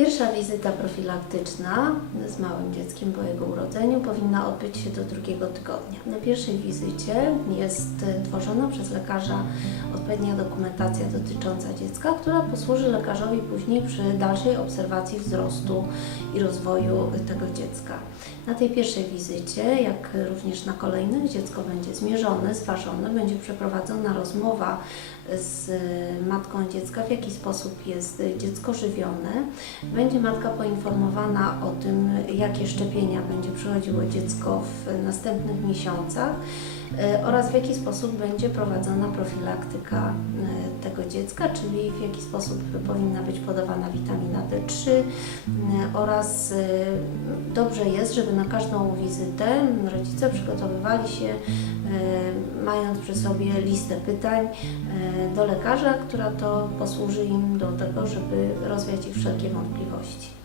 Pierwsza wizyta profilaktyczna z małym dzieckiem po jego urodzeniu powinna odbyć się do drugiego tygodnia. Na pierwszej wizycie jest tworzona przez lekarza odpowiednia dokumentacja dotycząca dziecka, która posłuży lekarzowi później przy dalszej obserwacji wzrostu i rozwoju tego dziecka. Na tej pierwszej wizycie, jak również na kolejnych, dziecko będzie zmierzone, zważone, będzie przeprowadzona rozmowa z matką dziecka, w jaki sposób jest dziecko żywione. Będzie matka poinformowana o tym, jakie szczepienia będzie przechodziło dziecko w następnych miesiącach e, oraz w jaki sposób będzie prowadzona profilaktyka e, tego dziecka, czyli w jaki sposób powinna być podawana witamina D3 e, oraz dobrze jest, żeby na każdą wizytę rodzice przygotowywali się mając przy sobie listę pytań e, do lekarza, która to posłuży im do tego, żeby rozwiać ich wszelkie wątpliwości.